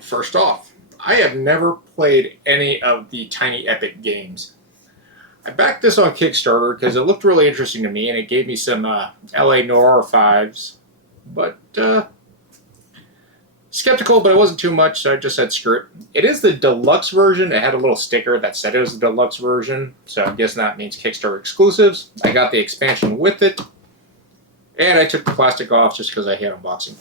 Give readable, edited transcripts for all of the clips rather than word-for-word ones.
So, first off, I have never played any of the Tiny Epic games. I backed this on Kickstarter because it looked really interesting to me and it gave me some LA Noir vibes. But, skeptical, but it wasn't too much, so I just said screw it. It is the deluxe version. It had a little sticker that said it was the deluxe version, so I'm guessing that means Kickstarter exclusives. I got the expansion with it, and I took the plastic off just because I hate unboxing.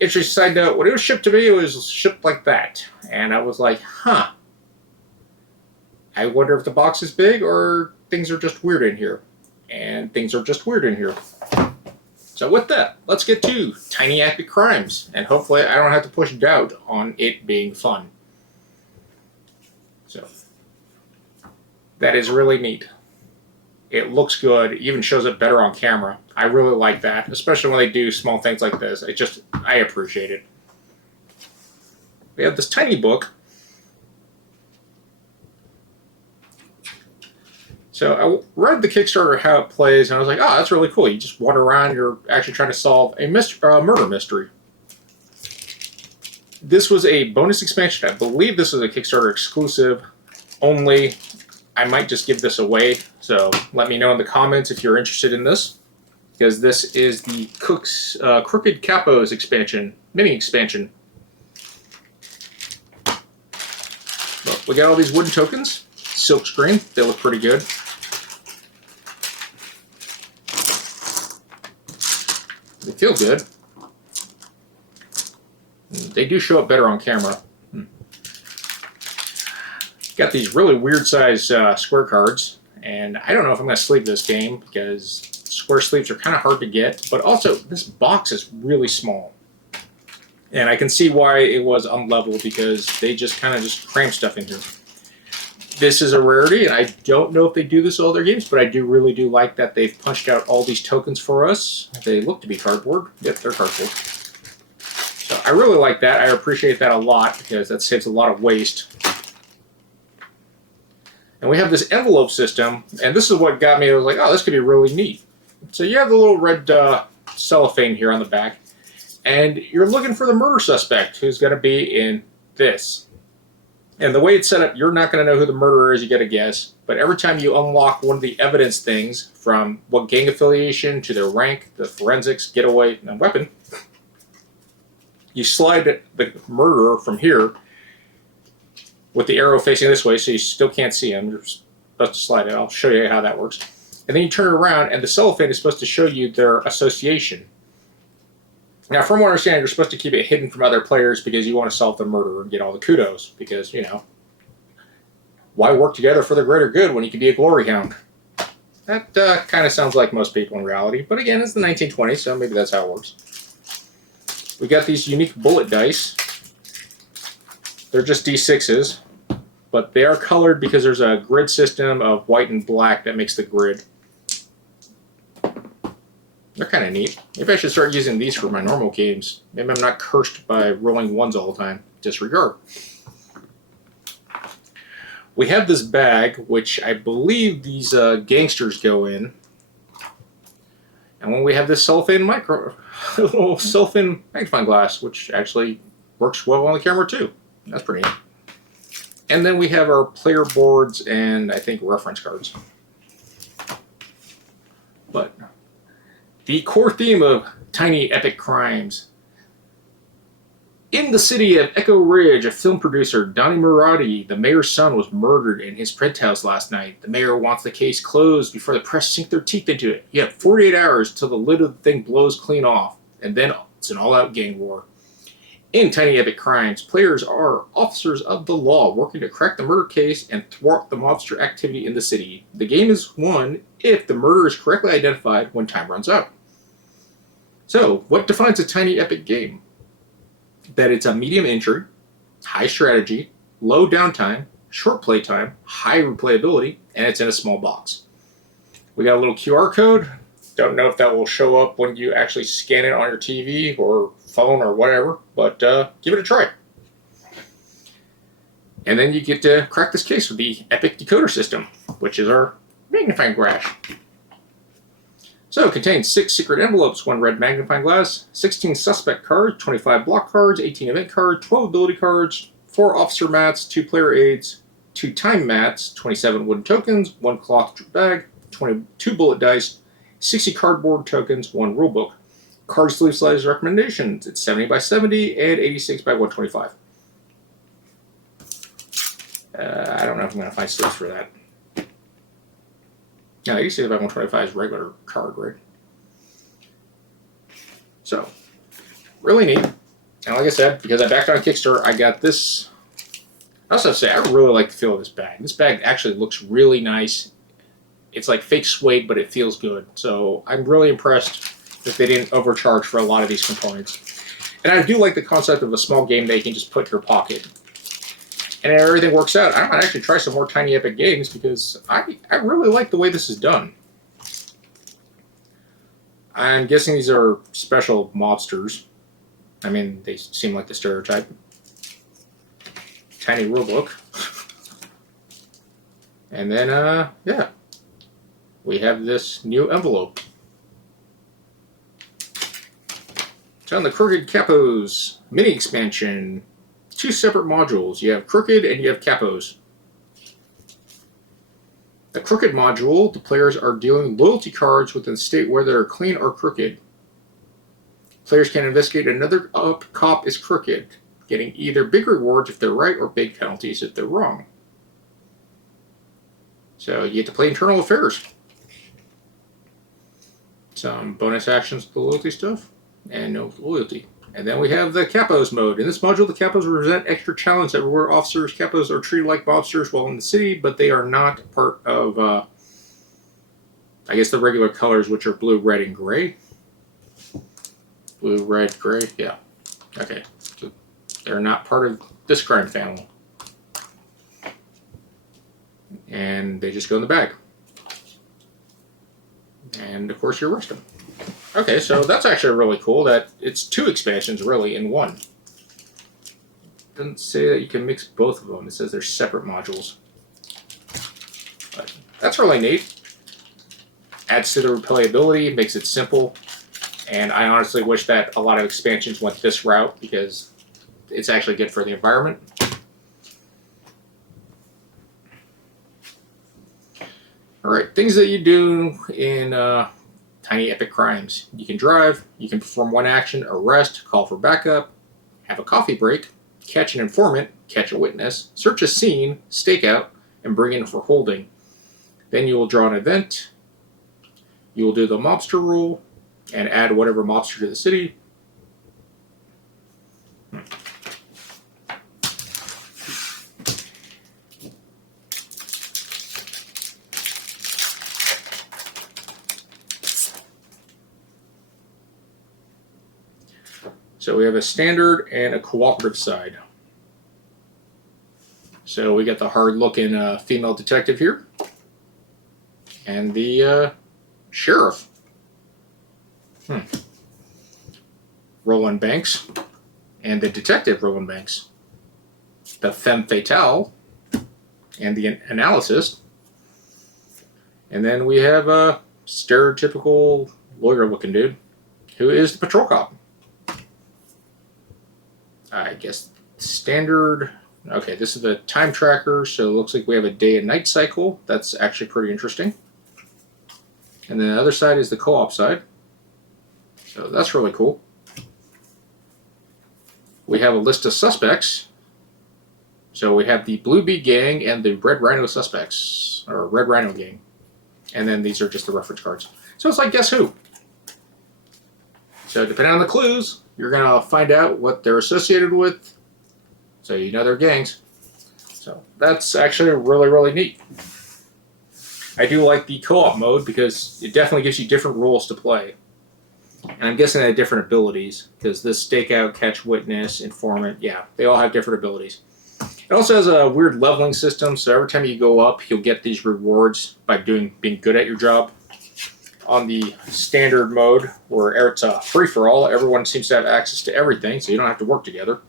Interesting side note, when it was shipped to me, it was shipped like that. And I was like, huh. I wonder if the box is big or things are just weird in here. And things are just weird in here. So with that, let's get to Tiny Epic Crimes. And hopefully I don't have to push doubt on it being fun. So, that is really neat. It looks good, it even shows it better on camera. I really like that, especially when they do small things like this. I appreciate it. We have this tiny book. So I read the Kickstarter how it plays, and I was like, oh, that's really cool. You just wander around, you're actually trying to solve a murder mystery. This was a bonus expansion. I believe this was a Kickstarter exclusive only. I might just give this away, so let me know in the comments if you're interested in this, because this is the Crooked Capos expansion, mini expansion. Well, we got all these wooden tokens, silk screen, they look pretty good. They feel good. They do show up better on camera. Got these really weird size square cards, and I don't know if I'm going to sleeve this game because square sleeves are kind of hard to get, but also this box is really small. And I can see why it was unleveled because they just kind of just cram stuff in here. This is a rarity, and I don't know if they do this in all their games, but I really do like that they've punched out all these tokens for us. They look to be cardboard. Yep, they're cardboard. So I really like that. I appreciate that a lot because that saves a lot of waste. And we have this envelope system, and this is what got me. I was like, oh, this could be really neat. So you have the little red cellophane here on the back, and you're looking for the murder suspect who's going to be in this. And the way it's set up, you're not going to know who the murderer is, you get a guess. But every time you unlock one of the evidence things, from what gang affiliation to their rank, the forensics, getaway, and weapon, you slide the murderer from here with the arrow facing this way, so you still can't see him. You're supposed to slide it. I'll show you how that works. And then you turn it around, and the cellophane is supposed to show you their association. Now, from what I understand, you're supposed to keep it hidden from other players because you want to solve the murder and get all the kudos. Because, you know, why work together for the greater good when you can be a glory hound? That kind of sounds like most people in reality. But again, it's the 1920s, so maybe that's how it works. We got these unique bullet dice. They're just D6s, but they are colored because there's a grid system of white and black that makes the grid. They're kind of neat. Maybe I should start using these for my normal games. Maybe I'm not cursed by rolling ones all the time. Disregard. We have this bag, which I believe these gangsters go in. And when we have this cellophane little cellophane magnifying glass, which actually works well on the camera too. That's pretty neat. And then we have our player boards and I think reference cards. But the core theme of Tiny Epic Crimes. In the city of Echo Ridge, a film producer, Donnie Murati, the mayor's son, was murdered in his penthouse last night. The mayor wants the case closed before the press sink their teeth into it. You have 48 hours till the lid of the thing blows clean off, and then it's an all-out gang war. In Tiny Epic Crimes, players are officers of the law working to crack the murder case and thwart the mobster activity in the city. The game is won if the murder is correctly identified when time runs out. So, what defines a Tiny Epic game? That it's a medium entry, high strategy, low downtime, short playtime, high replayability, and it's in a small box. We got a little QR code. Don't know if that will show up when you actually scan it on your TV or phone or whatever, but give it a try. And then you get to crack this case with the Epic Decoder system, which is our magnifying glass. So it contains 6 secret envelopes, 1 red magnifying glass, 16 suspect cards, 25 block cards, 18 event cards, 12 ability cards, 4 officer mats, 2 player aids, 2 time mats, 27 wooden tokens, 1 cloth bag, 22 bullet dice, 60 cardboard tokens, 1 rulebook. Card sleeve size recommendations. It's 70 by 70 and 86 by 125. I don't know if I'm going to find sleeves for that. No, 86 by 125 is regular card, right? So, really neat. And like I said, because I backed on Kickstarter, I got this. I also have to say, I really like the feel of this bag. This bag actually looks really nice. It's like fake suede, but it feels good. So I'm really impressed that they didn't overcharge for a lot of these components. And I do like the concept of a small game that you can just put in your pocket. And if everything works out, I might actually try some more Tiny Epic games because I really like the way this is done. I'm guessing these are special mobsters. I mean, they seem like the stereotype. Tiny rulebook. And then, yeah. We have this new envelope. So on the Crooked Capos mini expansion, 2 separate modules. You have Crooked and you have Capos. The Crooked module, the players are dealing loyalty cards within the state whether they're clean or crooked. Players can investigate another cop is crooked, getting either big rewards if they're right or big penalties if they're wrong. So you get to play internal affairs. Some bonus actions with the loyalty stuff, and no loyalty. And then we have the Capos mode. In this module, the Capos represent extra challenge that reward officers. Capos are treated like mobsters while in the city, but they are not part of, I guess, the regular colors, which are blue, red, and gray. Blue, red, gray, yeah. Okay, so they're not part of this crime family. And they just go in the bag. And of course you arrest them. Okay, so that's actually really cool that it's 2 expansions really in one. It doesn't say that you can mix both of them. It says they're separate modules. But that's really neat. Adds to the replayability, makes it simple. And I honestly wish that a lot of expansions went this route because it's actually good for the environment. Alright, things that you do in Tiny Epic Crimes. You can drive, you can perform one action, arrest, call for backup, have a coffee break, catch an informant, catch a witness, search a scene, stake out, and bring in for holding. Then you will draw an event, you will do the mobster rule, and add whatever mobster to the city. So we have a standard and a cooperative side. So we got the hard-looking female detective here, and the sheriff. Roland Banks, and the detective Roland Banks. The femme fatale, and the analyst. And then we have a stereotypical lawyer-looking dude, who is the patrol cop. I guess standard. Okay, this is the time tracker, so it looks like we have a day and night cycle. That's actually pretty interesting. And then the other side is the co-op side. So that's really cool. We have a list of suspects. So we have the Blue Bee Gang and the Red Rhino suspects, or Red Rhino Gang. And then these are just the reference cards. So it's like Guess Who? So depending on the clues, you're going to find out what they're associated with, so you know they're gangs. So that's actually really, really neat. I do like the co-op mode because it definitely gives you different roles to play. And I'm guessing they have different abilities, because this stakeout, catch, witness, informant, yeah, they all have different abilities. It also has a weird leveling system, so every time you go up, you'll get these rewards by being good at your job. On the standard mode, where it's a free-for-all, everyone seems to have access to everything, so you don't have to work together.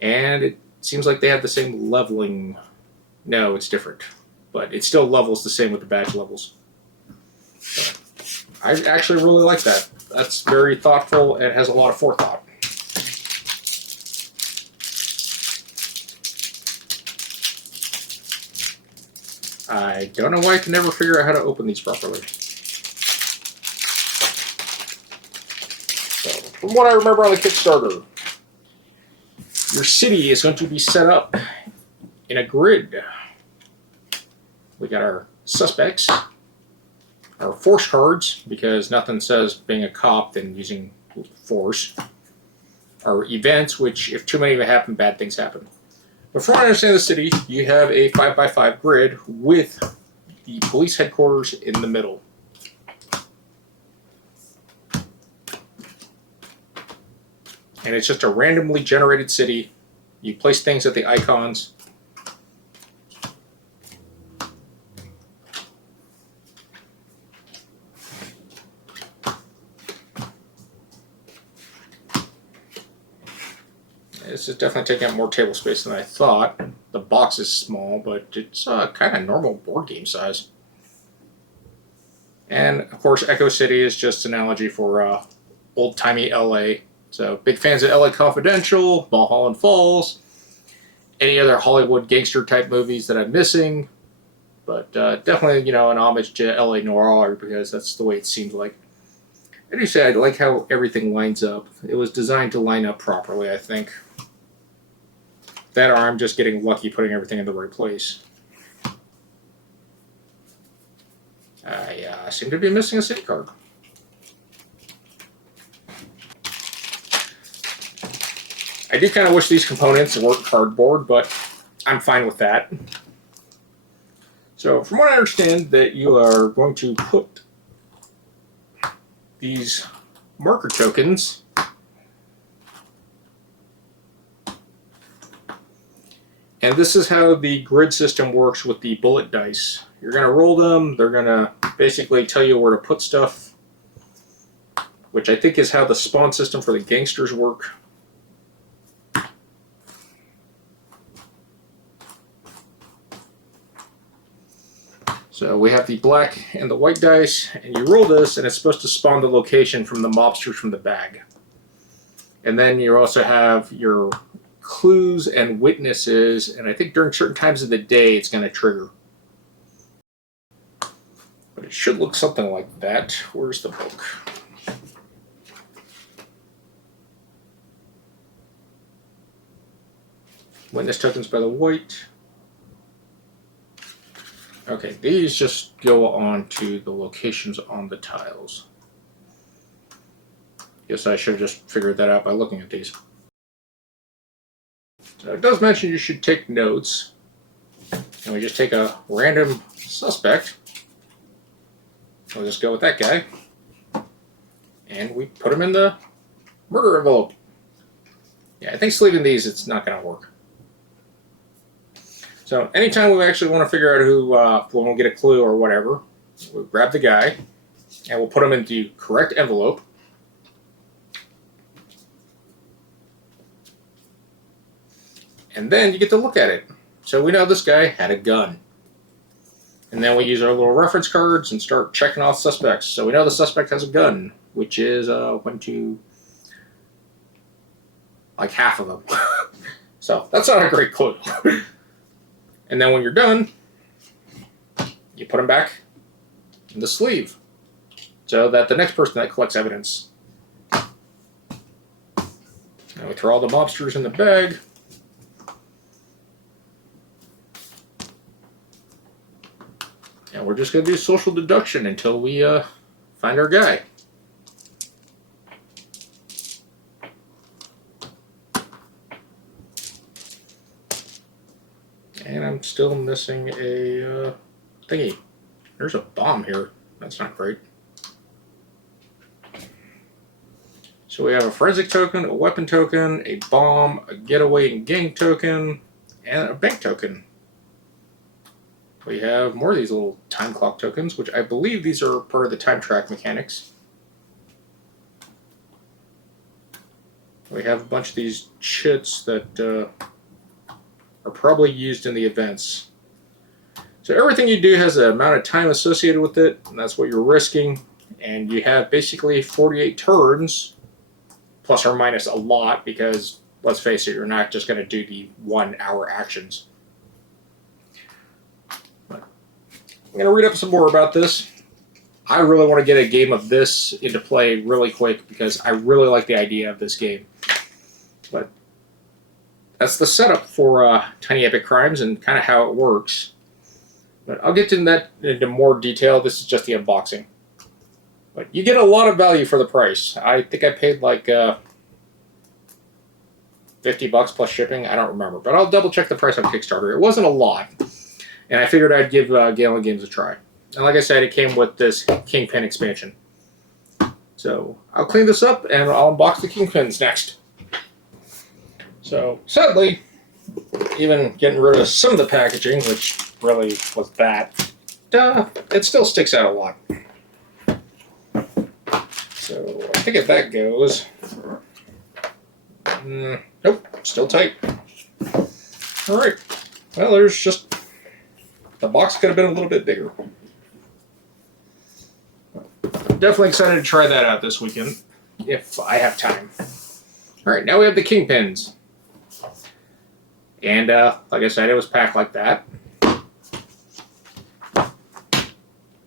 And it seems like they have the same leveling. No, it's different. But it still levels the same with the badge levels. So, I actually really like that. That's very thoughtful and has a lot of forethought. I don't know why I can never figure out how to open these properly. So, from what I remember on the Kickstarter, your city is going to be set up in a grid. We got our suspects, our force cards, because nothing says being a cop than using force. Our events, which if too many of them happen, bad things happen. But from what I understand the city, you have a 5x5 grid with the police headquarters in the middle. And it's just a randomly generated city. You place things at the icons. This is definitely taking up more table space than I thought. The box is small, but it's kind of normal board game size. And of course, Echo City is just an analogy for old-timey LA. So big fans of LA Confidential, Mulholland Falls, any other Hollywood gangster type movies that I'm missing. But definitely, you know, an homage to LA Noir because that's the way it seemed like. I do say I like how everything lines up. It was designed to line up properly, I think. That or I'm just getting lucky putting everything in the right place. I seem to be missing a city card. I do kind of wish these components weren't cardboard, but I'm fine with that. So from what I understand, that you are going to put these marker tokens and this is how the grid system works with the bullet dice. You're going to roll them, they're going to basically tell you where to put stuff, which I think is how the spawn system for the gangsters work. So we have the black and the white dice, and you roll this, and it's supposed to spawn the location from the mobsters from the bag. And then you also have your clues and witnesses, and I think during certain times of the day it's going to trigger. But it should look something like that. Where's the book? Witness tokens by the white. Okay, these just go on to the locations on the tiles. Guess I should have just figured that out by looking at these. So it does mention you should take notes. And we just take a random suspect. We'll just go with that guy. And we put him in the murder envelope. Yeah, I think sleeving these, it's not going to work. So anytime we actually want to figure out who, if we want to get a clue or whatever, we'll grab the guy, and we'll put him into the correct envelope. And then you get to look at it. So we know this guy had a gun. And then we use our little reference cards and start checking off suspects. So we know the suspect has a gun, which is like half of them. So that's not a great clue. And then when you're done, you put them back in the sleeve so that the next person that collects evidence. And we throw all the mobsters in the bag. And we're just going to do social deduction until we find our guy. And I'm still missing a thingy. There's a bomb here. That's not great. So we have a forensic token, a weapon token, a bomb, a getaway and gang token, and a bank token. We have more of these little time clock tokens, which I believe these are part of the time track mechanics. We have a bunch of these chits that are probably used in the events. So everything you do has an amount of time associated with it, and that's what you're risking. and you have basically 48 turns, plus or minus a lot, because let's face it, you're not just going to do the 1 hour actions. But I'm going to read up some more about this. I really want to get a game of this into play really quick because I really like the idea of this game. But that's the setup for Tiny Epic Crimes and kind of how it works. But I'll get into more detail. This is just the unboxing. But you get a lot of value for the price. I think I paid like $50 plus shipping. I don't remember. But I'll double check the price on Kickstarter. It wasn't a lot. And I figured I'd give Gamelyn Games a try. And like I said, it came with this Kingpin expansion. So I'll clean this up and I'll unbox the Kingpins next. So sadly, even getting rid of some of the packaging, which really was bad, it still sticks out a lot. So I think if that goes, nope, still tight. All right, well, there's just, the box could have been a little bit bigger. Definitely excited to try that out this weekend, if I have time. All right, now we have the Kingpins. And like I said, it was packed like that,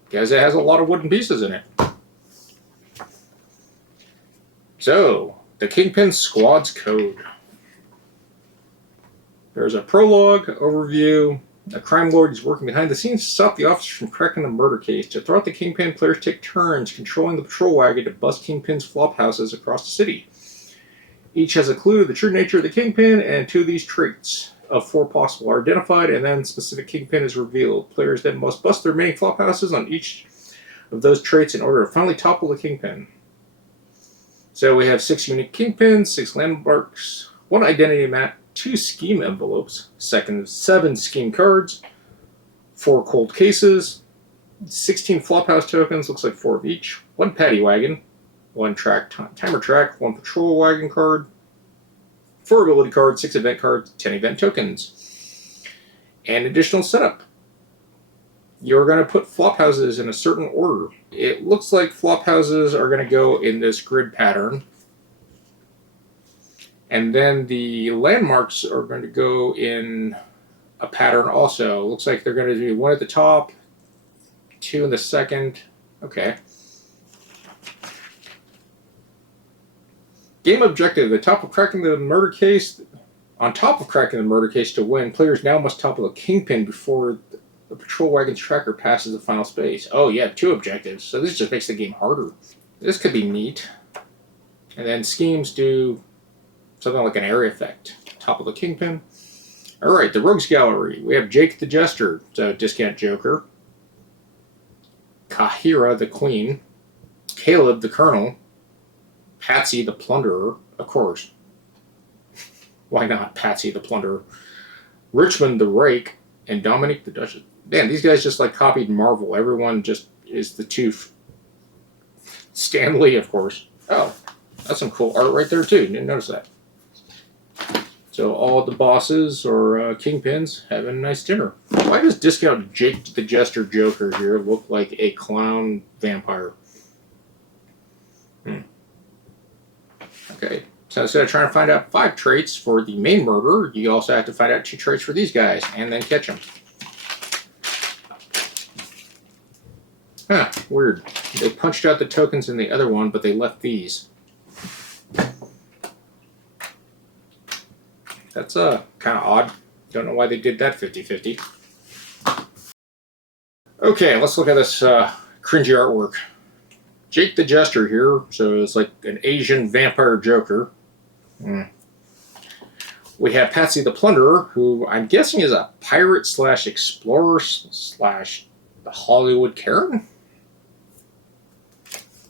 because it has a lot of wooden pieces in it. So, the Kingpin Squad's Code. There's a prologue, overview. A crime lord is working behind the scenes to stop the officers from cracking the murder case. To thwart the Kingpin, players take turns controlling the patrol wagon to bust Kingpin's flop houses across the city. Each has a clue to the true nature of the Kingpin, and 2 of these traits of 4 possible are identified, and then specific Kingpin is revealed. Players then must bust the remaining flop houses on each of those traits in order to finally topple the Kingpin. So we have 6 unique Kingpins, 6 landmarks, 1 identity map, 2 scheme envelopes, 7 scheme cards, 4 cold cases, 16 flophouse tokens, looks like 4 of each, 1 paddy wagon, 1 timer track, 1 patrol wagon card, 4 ability cards, 6 event cards, 10 event tokens, and additional setup. You're going to put flophouses in a certain order. It looks like flophouses are going to go in this grid pattern. And then the landmarks are going to go in a pattern also. Looks like they're going to do 1 at the top, 2 in the second. Okay. Game objective. On top of cracking the murder case to win, players now must topple a Kingpin before the patrol wagon's tracker passes the final space. Oh yeah, 2 objectives. So this just makes the game harder. This could be neat. And then schemes do something like an area effect. Topple the Kingpin. Alright, the Rogues Gallery. We have Jake the Jester, so Discount Joker. Kahira the Queen. Caleb the Colonel. Patsy the Plunderer, of course. Why not Patsy the Plunderer? Richmond the Rake. And Dominique the Duchess. Man, these guys just like copied Marvel. Everyone just is the tooth. Stan Lee, of course. Oh, that's some cool art right there too. Didn't notice that. So all the bosses or Kingpins having a nice dinner. Why does Discount Jake the Jester Joker here look like a clown vampire? Okay, so instead of trying to find out 5 traits for the main murderer, you also have to find out 2 traits for these guys and then catch them. Huh, weird. They punched out the tokens in the other one, but they left these. That's kind of odd. Don't know why they did that 50-50. Okay, let's look at this cringy artwork. Jake the Jester here, so it's like an Asian vampire Joker. We have Patsy the Plunderer, who I'm guessing is a pirate slash explorer slash the Hollywood Karen.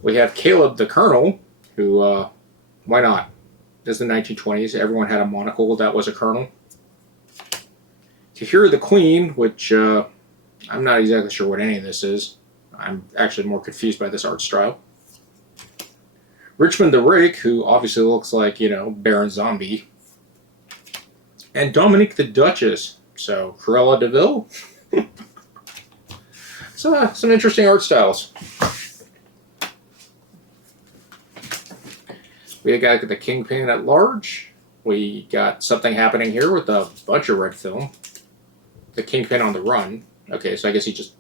We have Caleb the Colonel, who, why not? This is the 1920s. Everyone had a monocle that was a colonel. Kahira the Queen, which I'm not exactly sure what any of this is. I'm actually more confused by this art style. Richmond the Rake, who obviously looks like, you know, Baron Zombie. And Dominique the Duchess. So, Cruella de Vil. So, some interesting art styles. We got the Kingpin at large. We got something happening here with a bunch of red film. The Kingpin on the run. Okay, so I guess he just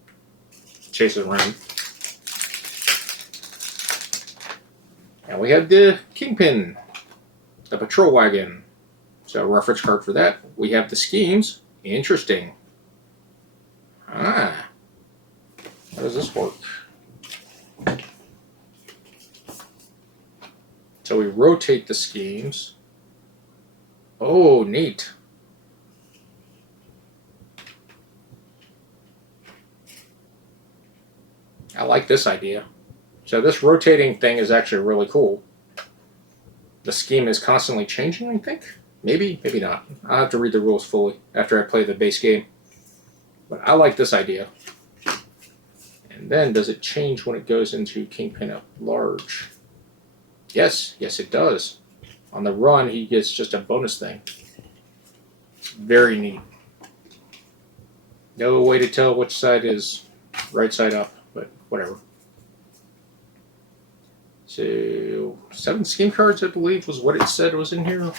chases around. And we have the Kingpin, the patrol wagon. So a reference card for that. We have the schemes. Interesting. Ah. How does this work? So we rotate the schemes. Oh, neat. I like this idea. So this rotating thing is actually really cool. The scheme is constantly changing, I think. Maybe, maybe not. I'll have to read the rules fully after I play the base game. But I like this idea. And then does it change when it goes into Kingpin at large? Yes, yes it does. On the run, he gets just a bonus thing. Very neat. No way to tell which side is right side up, but whatever. So, 7 scheme cards, I believe, was what it said was in here.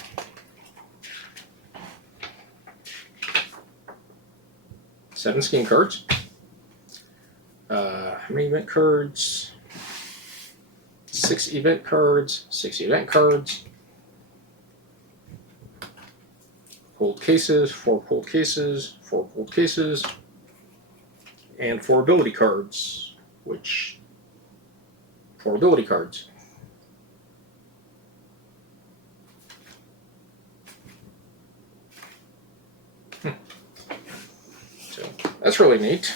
Seven scheme cards. How many event cards? 6 event cards. 6 event cards. Pulled cases. 4 pulled cases. 4 pulled cases. And 4 ability cards. 4 ability cards. So that's really neat.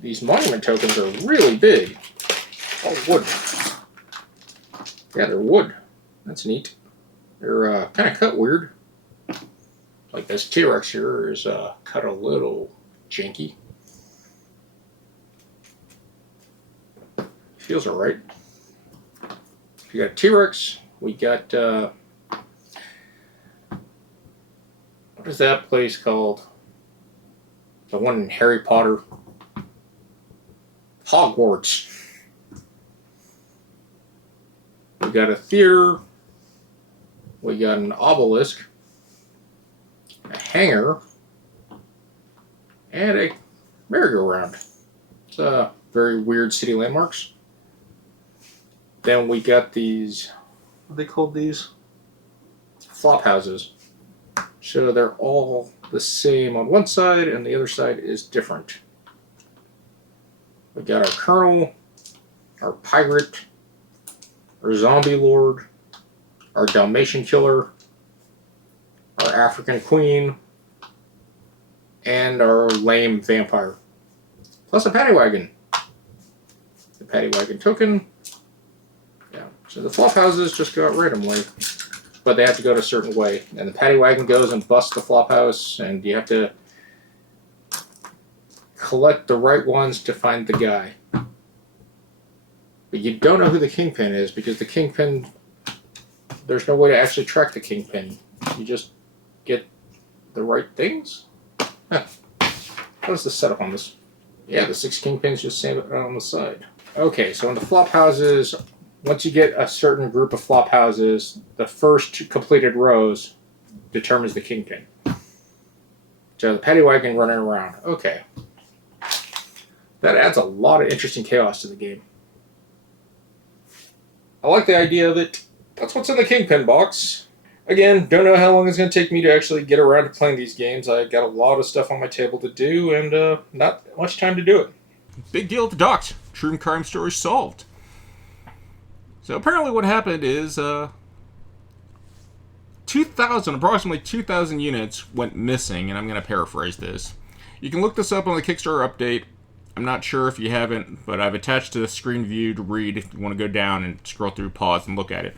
These monument tokens are really big. Oh, wood. Yeah, they're wood. That's neat. They're kind of cut weird. Like this T-Rex here is cut a little janky. Feels alright. We got T-Rex. We got what is that place called? The one in Harry Potter. Hogwarts. We got a theater. We got an obelisk. A hangar. And a merry-go-round. It's very weird city landmarks. Then we got these, what are they called these? Flop houses. So they're all the same on one side and the other side is different. We got our Colonel, our Pirate, our Zombie Lord, our Dalmatian Killer, our African Queen, and our lame Vampire. Plus a Paddy Wagon. The Paddy Wagon token. Yeah, so the flop houses just go out randomly, but they have to go to a certain way. And the Paddy Wagon goes and busts the flop house, and you have to collect the right ones to find the guy. But you don't know who the Kingpin is, because the Kingpin, there's no way to actually track the Kingpin. You just get the right things? Huh. What is the setup on this? Yeah, the 6 Kingpins just save it on the side. Okay, so in the flop houses, once you get a certain group of flop houses, the first completed rows determines the Kingpin. So the Paddy Wagon running around. Okay. That adds a lot of interesting chaos to the game. I like the idea of it. That's what's in the Kingpin box. Again, don't know how long it's going to take me to actually get around to playing these games. I got a lot of stuff on my table to do, and not much time to do it. Big deal at the docks. True crime story solved. So apparently what happened is approximately 2,000 units went missing, and I'm going to paraphrase this. You can look this up on the Kickstarter update. I'm not sure if you haven't, but I've attached to the screen view to read if you want to go down and scroll through, pause, and look at it.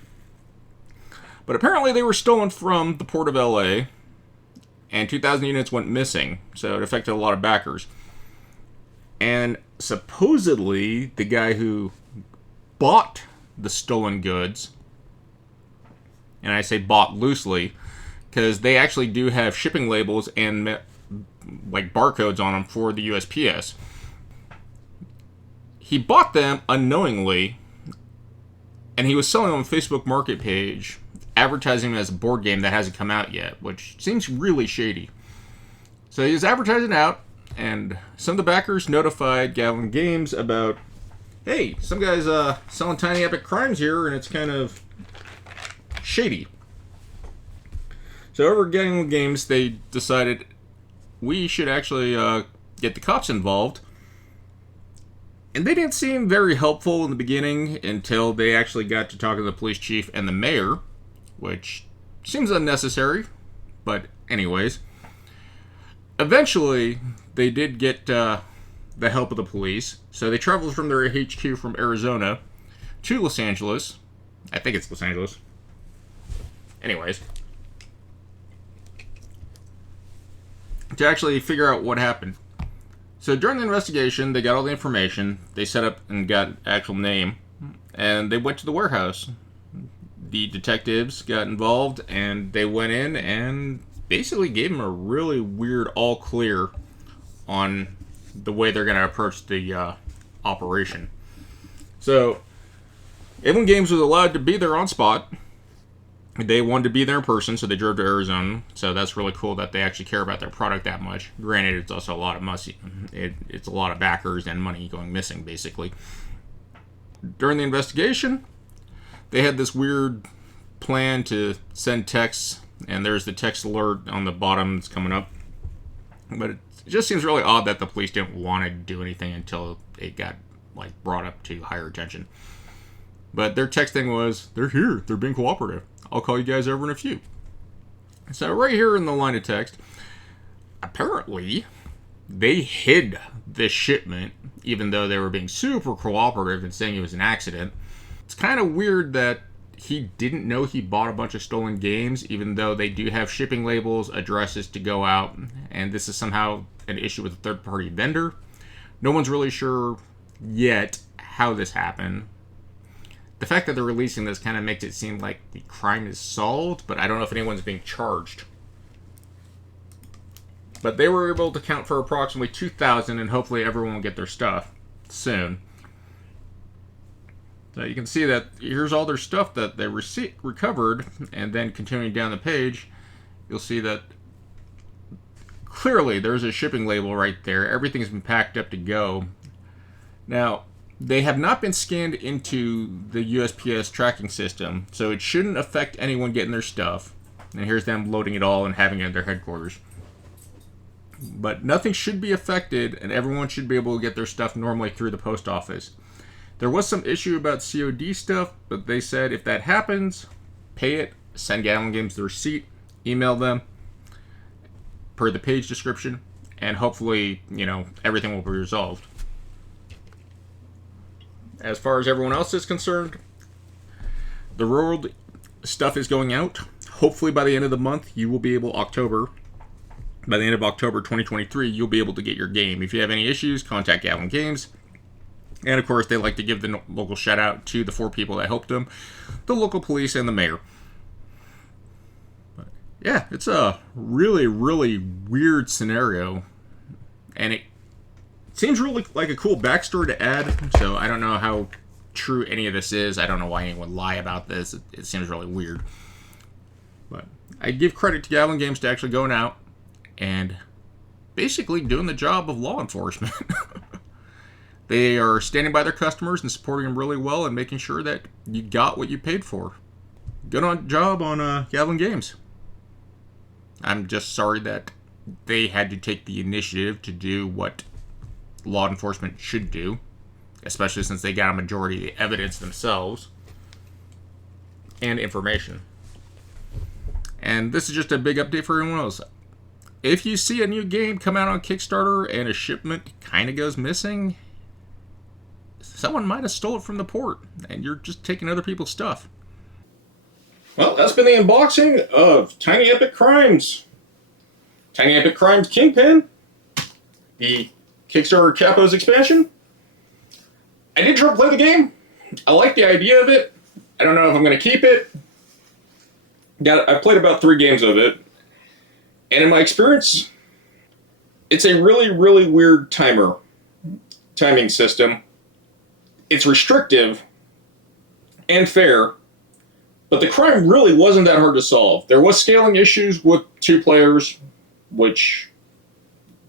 But apparently they were stolen from the port of LA, and 2,000 units went missing, so it affected a lot of backers. And supposedly the guy who bought the stolen goods, and I say bought loosely, because they actually do have shipping labels and like barcodes on them for the USPS. He bought them unknowingly and he was selling on a Facebook Market page, advertising it as a board game that hasn't come out yet, which seems really shady. So he was advertising out, and some of the backers notified Gamelyn Games about, hey, some guy's selling Tiny Epic Crimes here, and it's kind of shady. So over at Gamelyn Games, they decided we should actually get the cops involved. And they didn't seem very helpful in the beginning until they actually got to talk to the police chief and the mayor, which seems unnecessary, but anyways. Eventually, they did get the help of the police, so they traveled from their HQ from Arizona to Los Angeles. I think it's Los Angeles. Anyways. To actually figure out what happened. So during the investigation, they got all the information, they set up and got actual name, and they went to the warehouse. The detectives got involved, and they went in and basically gave them a really weird all clear on the way they're going to approach the operation. So, Gamelyn Games was allowed to be there on spot. They wanted to be there in person, so they drove to Arizona. So that's really cool that they actually care about their product that much. Granted, it's also a lot of it's a lot of backers and money going missing, basically. During the investigation, they had this weird plan to send texts, and there's the text alert on the bottom that's coming up. But it just seems really odd that the police didn't want to do anything until it got brought up to higher attention. But their texting was, they're here, they're being cooperative. I'll call you guys over in a few. So right here in the line of text, apparently they hid this shipment, even though they were being super cooperative and saying it was an accident. It's kind of weird that he didn't know he bought a bunch of stolen games, even though they do have shipping labels, addresses to go out, and this is somehow an issue with a third-party vendor. No one's really sure yet how this happened. The fact that they're releasing this kind of makes it seem like the crime is solved, but I don't know if anyone's being charged. But they were able to count for approximately 2,000, and hopefully everyone will get their stuff soon. So you can see that here's all their stuff that they recovered, and then continuing down the page, you'll see that clearly there's a shipping label right there. Everything's been packed up to go. Now, they have not been scanned into the USPS tracking system, so it shouldn't affect anyone getting their stuff. And here's them loading it all and having it at their headquarters. But nothing should be affected, and everyone should be able to get their stuff normally through the post office. There was some issue about COD stuff, but they said if that happens, pay it, send Gamelyn Games the receipt, email them per the page description, and hopefully, everything will be resolved. As far as everyone else is concerned, the world stuff is going out. Hopefully by the end of the month, you will be able, by the end of October 2023, you'll be able to get your game. If you have any issues, contact Gamelyn Games. And of course, they like to give the local shout out to the 4 people that helped them, the local police and the mayor. But yeah, it's a really, really weird scenario. And it seems really like a cool backstory to add, so I don't know how true any of this is. I don't know why anyone would lie about this. It seems really weird. But I give credit to Gamelyn Games to actually going out and basically doing the job of law enforcement. They are standing by their customers and supporting them really well and making sure that you got what you paid for. Good job on Gamelyn Games. I'm just sorry that they had to take the initiative to do what law enforcement should do, especially since they got a majority of the evidence themselves and information. And this is just a big update for everyone else. If you see a new game come out on Kickstarter and a shipment kind of goes missing, someone might have stole it from the port and you're just taking other people's stuff. Well, that's been the unboxing of Tiny Epic Crimes. Tiny Epic Crimes Kingpin, the Kickstarter Capos expansion. I did try to play the game. I like the idea of it. I don't know if I'm going to keep it. I've played about 3 games of it. And in my experience, it's a really, really weird timing system. It's restrictive and fair, but the crime really wasn't that hard to solve. There was scaling issues with 2 players, which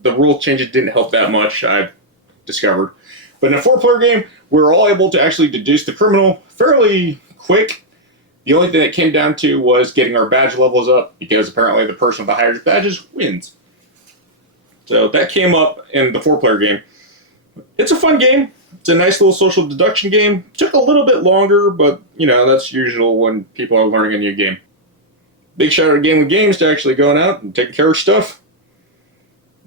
the rule changes didn't help that much, I've discovered. But in a 4-player game, we were all able to actually deduce the criminal fairly quick. The only thing that came down to was getting our badge levels up, because apparently the person with the highest badges wins. So that came up in the 4-player game. It's a fun game. It's a nice little social deduction game. Took a little bit longer, but, you know, that's usual when people are learning a new game. Big shout out to Gamelyn Games to actually going out and taking care of stuff.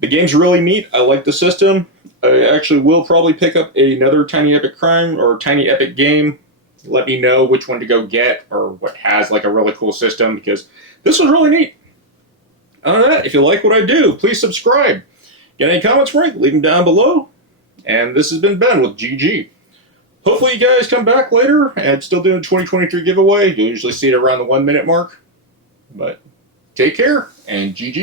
The game's really neat. I like the system. I actually will probably pick up another Tiny Epic Crime or Tiny Epic game. Let me know which one to go get or what has like a really cool system, because this was really neat. Other than that, if you like what I do, please subscribe. Get any comments for me? Leave them down below. And this has been Ben with GG. Hopefully you guys come back later and still doing the 2023 giveaway. You'll usually see it around the 1 minute mark. But take care and GG.